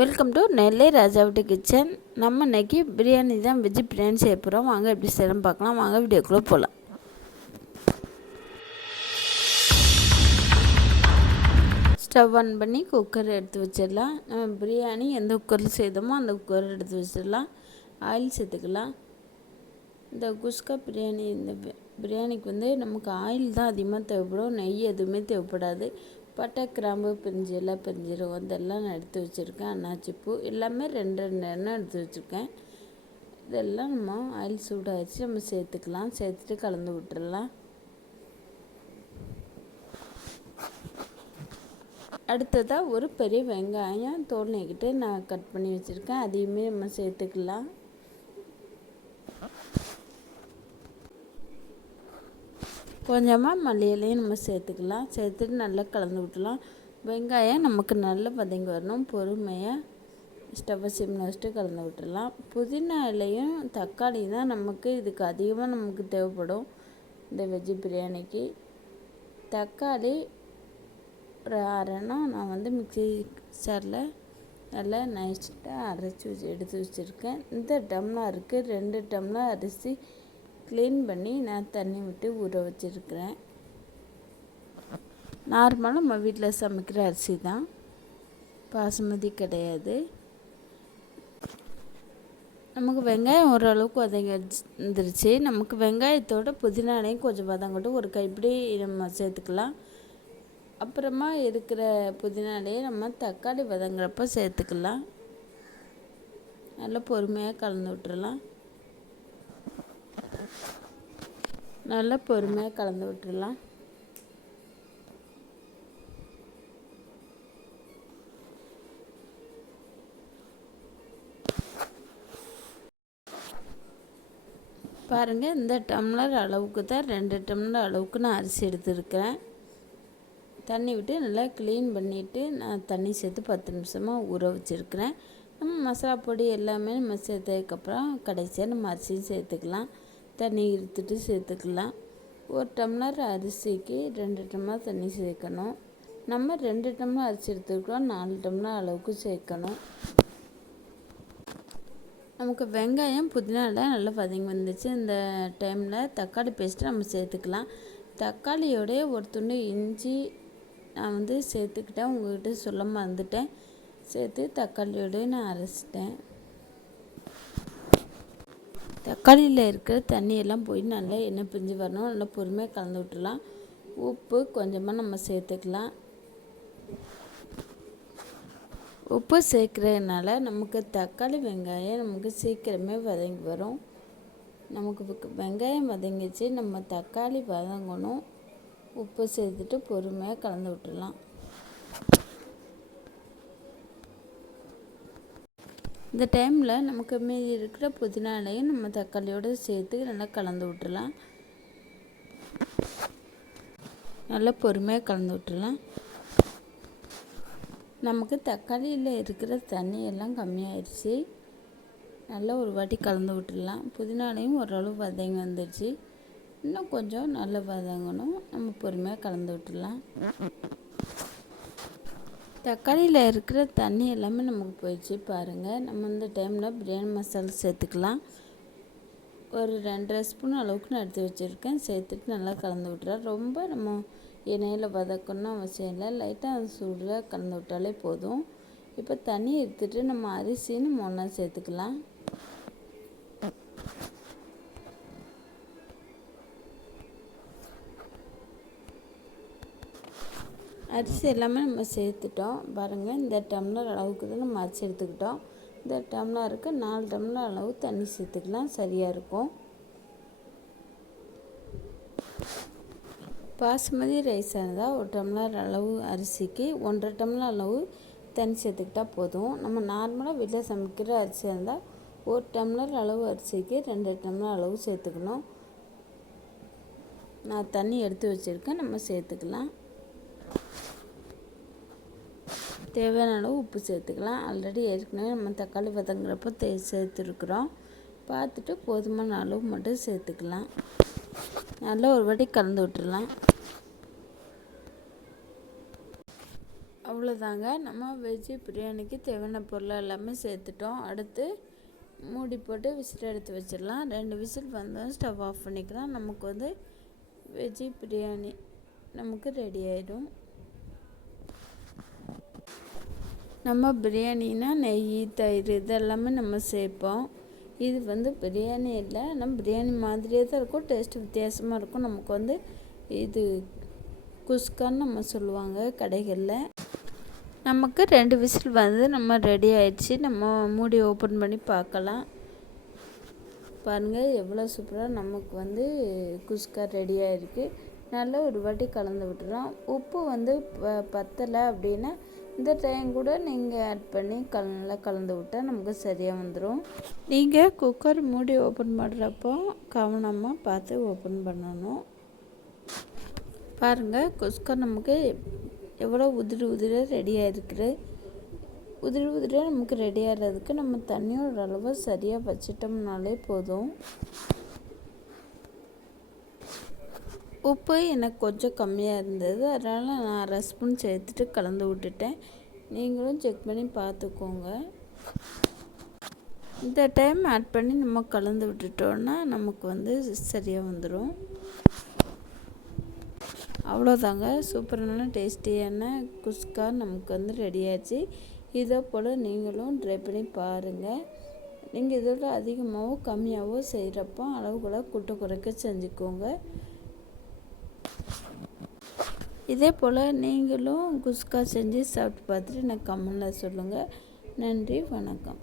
Welcome to Nellai ராஜாவிட்டு kitchen. நம்ம இன்றைக்கி பிரியாணி தான், வெஜ் பிரியாணி செய்ய போகிறோம். வாங்க எப்படி செய்யலாம் பார்க்கலாம். வாங்க வீடியோக்குள்ளே போகலாம். ஸ்டவ் ஆன் பண்ணி குக்கர் எடுத்து வச்சிடலாம். நம்ம பிரியாணி எந்த குக்கரில் செய்தோமோ அந்த குக்கர் எடுத்து வச்சிடலாம். ஆயில் சேர்த்துக்கலாம். இந்த குஸ்கா பிரியாணி, இந்த பிரியாணிக்கு நமக்கு ஆயில் தான் அதிகமாக தேவைப்படும், நெய் எதுவுமே தேவைப்படாது. பட்டை, கிராம்பு, பிரிஞ்சு எல்லாம் பிரிஞ்சிடும். அதெல்லாம் நான் எடுத்து வச்சுருக்கேன். அன்னாச்சிப்பூ எல்லாமே ரெண்டு எண்ணெய் எடுத்து வச்சுருக்கேன். இதெல்லாம் நம்ம ஆயில் சூடாகிடுச்சு, நம்ம சேர்த்துக்கலாம். சேர்த்துட்டு கலந்து விட்டுடலாம். அடுத்ததாக ஒரு பெரிய வெங்காயம் தோல் நீக்கிட்டு நான் கட் பண்ணி வச்சுருக்கேன். அதையுமே நம்ம சேர்த்துக்கலாம். கொஞ்சமாக மல்லி இலையும் நம்ம சேர்த்துக்கலாம். சேர்த்துட்டு நல்லா கலந்து விட்டுலாம். வெங்காயம் நமக்கு நல்லா வதங்கி வரணும். பொறுமையாக ஸ்டவ்வை சிம்மில் வச்சுட்டு கலந்து விட்டுடலாம். புதினா இலையும் தக்காளி தான் நமக்கு இதுக்கு அதிகமாக நமக்கு தேவைப்படும் இந்த வெஜ்ஜு பிரியாணிக்கு. தக்காளி ஒரு அரைனா நான் மிக்சி ஜாரில் நல்லா நைஸ்ட்டாக அரைச்சி எடுத்து வச்சுருக்கேன். இந்த டம்ளருக்கு 2 டம்ளர் அரிசி க்ளீன் பண்ணி நான் தண்ணி விட்டு ஊற வச்சுருக்கிறேன். நார்மலாக நம்ம வீட்டில் சமைக்கிற அரிசி தான், பாசுமதி கிடையாது. நமக்கு வெங்காயம் ஓரளவுக்கு வதங்கி வந்துருச்சு. நமக்கு வெங்காயத்தோட புதினாலையும் கொஞ்சம் வதங்கட்டும். ஒரு கைப்பிடி நம்ம சேர்த்துக்கலாம். அப்புறமா இருக்கிற புதினாலையே நம்ம தக்காளி வதங்குறப்ப சேர்த்துக்கலாம். நல்லா பொறுமையாக கலந்து விட்டுறலாம். நல்லா பொறுமையாக கலந்து விட்டுடலாம். பாருங்கள், இந்த டம்ளர் அளவுக்கு தான் 2 டம்ளர் அளவுக்கு நான் அரிசி எடுத்துருக்கிறேன். தண்ணி விட்டு நல்லா க்ளீன் பண்ணிவிட்டு நான் தண்ணி சேர்த்து 10 நிமிஷமாக ஊற வச்சுருக்கிறேன். நம்ம மசாலா பொடி எல்லாமே நம்ம சேர்த்ததுக்கப்புறம் கடைசியாக நம்ம அரிசியும் சேர்த்துக்கலாம். தண்ணி இழுத்துட்டு சேர்த்துக்கலாம். 1 டம்ளர் அரிசிக்கு 2 டம்ளர் தண்ணி சேர்க்கணும். நம்ம 2 டம்ளர் அரிசி எடுத்துருக்கோம், 4 டம்ளர் அளவுக்கு சேர்க்கணும். நமக்கு வெங்காயம் புதினாலாம் நல்லா வதங்கி வந்துச்சு. இந்த டைமில் தக்காளி பேஸ்ட்டு நம்ம சேர்த்துக்கலாம். தக்காளியோடைய ஒரு துண்டு இஞ்சி நான் சேர்த்துக்கிட்டேன். உங்கள்கிட்ட சொல்ல மறந்துட்டேன். சேர்த்து தக்காளியோடய நான் அரைச்சிட்டேன். தக்காளியில் இருக்கிற தண்ணியெல்லாம் போய் நல்லா எண்ணெய் பிரிஞ்சு வரணும். நல்லா பொறுமையாக கலந்து விட்டுடலாம். உப்பு கொஞ்சமாக நம்ம சேர்த்துக்கலாம். உப்பு சேர்க்குறதுனால நமக்கு தக்காளி வெங்காயம் நமக்கு சீக்கிரமே வதங்கி வரும். நமக்கு வெங்காயம் வதங்கிச்சு, நம்ம தக்காளி வதங்கணும். உப்பு சேர்த்துட்டு பொறுமையாக கலந்து விட்டுடலாம். இந்த டைமில் நமக்கு மீதி இருக்கிற புதினாலையும் நம்ம தக்காளியோடு சேர்த்து நல்லா கலந்து விட்டுடலாம். நல்லா பொறுமையாக கலந்து விட்டுடலாம். நமக்கு தக்காளியில் இருக்கிற தண்ணியெல்லாம் கம்மியாயிடுச்சு. நல்லா ஒரு வாட்டி கலந்து விட்டுடலாம். புதினாலையும் ஓரளவு வதங்கி வந்துடுச்சு. இன்னும் கொஞ்சம் நல்லா வதங்கணும். நம்ம பொறுமையாக கலந்து விட்டுடலாம். தக்காளியில் இருக்கிற தண்ணி எல்லாமே நமக்கு போயிடுச்சு. பாருங்கள், நம்ம இந்த டைமில் பிரியாணி மசாலா சேர்த்துக்கலாம். ஒரு 2.5 ஸ்பூன் அளவுக்கு நான் எடுத்து வச்சுருக்கேன். சேர்த்துட்டு நல்லா கலந்து விட்டுறேன். ரொம்ப நம்ம எண்ணெயில் வதக்கணும்னு அவசியம் இல்லை. லைட்டாக அந்த சூடில் கலந்து விட்டாலே போதும். இப்போ தண்ணி எடுத்துகிட்டு நம்ம அரிசின்னு ஒன்றா சேர்த்துக்கலாம். அரிசி எல்லாமே நம்ம சேர்த்துட்டோம். பாருங்கள், இந்த டம்ளர் அளவுக்கு தான் நம்ம அரிசி எடுத்துக்கிட்டோம். இந்த டம்ளருக்கு 4 டம்ளர் அளவு தண்ணி சேர்த்துக்கலாம், சரியாக இருக்கும். பாசுமதி ரைஸாக இருந்தால் 1 டம்ளர் அளவு அரிசிக்கு 1.5 டம்ளர் அளவு தண்ணி சேர்த்துக்கிட்டால் போதும். நம்ம நார்மலாக வீட்டில் சமைக்கிற அரிசியாக இருந்தால் 1 டம்ளர் அளவு அரிசிக்கு 2 டம்ளர் அளவு சேர்த்துக்கணும். நான் தண்ணி எடுத்து வச்சுருக்கேன், நம்ம சேர்த்துக்கலாம். தேவையான அளவு உப்பு சேர்த்துக்கலாம். ஆல்ரெடி ஏற்கனவே நம்ம தக்காளி வதங்குறப்போ சேர்த்துருக்குறோம். பார்த்துட்டு போதுமான அளவு மட்டும் சேர்த்துக்கலாம். நல்லா ஒரு வாட்டி கலந்து விட்டுடலாம். அவ்வளோதாங்க, நம்ம வெஜ்ஜு பிரியாணிக்கு தேவையான பொருள் எல்லாமே சேர்த்துட்டோம். அடுத்து மூடி போட்டு விசில் எடுத்து வச்சிடலாம். 2 விசில் வந்தோம் ஸ்டவ் ஆஃப் பண்ணிக்கலாம். நமக்கு வந்து வெஜ்ஜு பிரியாணி நமக்கு ரெடி ஆகிடும். நம்ம பிரியாணினா நெய், தயிர் இதெல்லாமே நம்ம சேர்ப்போம். இது வந்து பிரியாணி இல்லை, நம்ம பிரியாணி மாதிரியே தான் இருக்கும், டேஸ்ட் வித்தியாசமாக இருக்கும். நமக்கு வந்து இது குஸ்கான்னு நம்ம சொல்லுவாங்க கடைகளில். நமக்கு 2 விசில் வந்து நம்ம ரெடி ஆயிடுச்சு. நம்ம மூடி ஓப்பன் பண்ணி பார்க்கலாம். பாருங்கள் எவ்வளோ சூப்பராக நமக்கு வந்து குஸ்கா ரெடி ஆகிருக்கு. நல்லா ஒரு வாட்டி கலந்து விட்டுறோம். உப்பு வந்து பத்தலை அப்படின்னா இந்த டைம் கூட நீங்கள் ஆட் பண்ணி நல்லா கலந்து விட்டால் நமக்கு சரியாக வந்துடும். நீங்கள் குக்கர் மூடி ஓப்பன் பண்ணுறப்போ கவனமாக பார்த்து ஓப்பன் பண்ணணும். பாருங்கள் குஸ்கா நமக்கு எவ்வளோ உதிரியாக ரெடி ஆகிருக்குது. உதிரியாக நமக்கு ரெடி ஆகிறதுக்கு நம்ம தண்ணியோட அளவு சரியாக வச்சிட்டோம்னாலே போதும். உப்பு எனக்கு கொஞ்சம் கம்மியாக இருந்தது, அதனால் நான் 1/2 ஸ்பூன் சேர்த்துட்டு கலந்து விட்டுட்டேன். நீங்களும் செக் பண்ணி பார்த்துக்கோங்க. இந்த டைம் ஆட் பண்ணி நம்ம கலந்து விட்டுட்டோன்னா நமக்கு வந்து சரியாக வந்துடும். அவ்வளோதாங்க, சூப்பரான டேஸ்டியான குஸ்கா நமக்கு வந்து ரெடி ஆச்சு. இதே போல் நீங்களும் ட்ரை பண்ணி பாருங்கள். நீங்கள் இதோட அதிகமாகவோ கம்மியாகவோ செய்கிறப்போ அளவுகளை கூட்ட குறைக்க செஞ்சுக்கோங்க. இதே போல் நீங்களும் குஸ்கா செஞ்சு சாப்பிட்டு பார்த்துட்டு எனக்கு கமெண்டில் சொல்லுங்கள். நன்றி, வணக்கம்.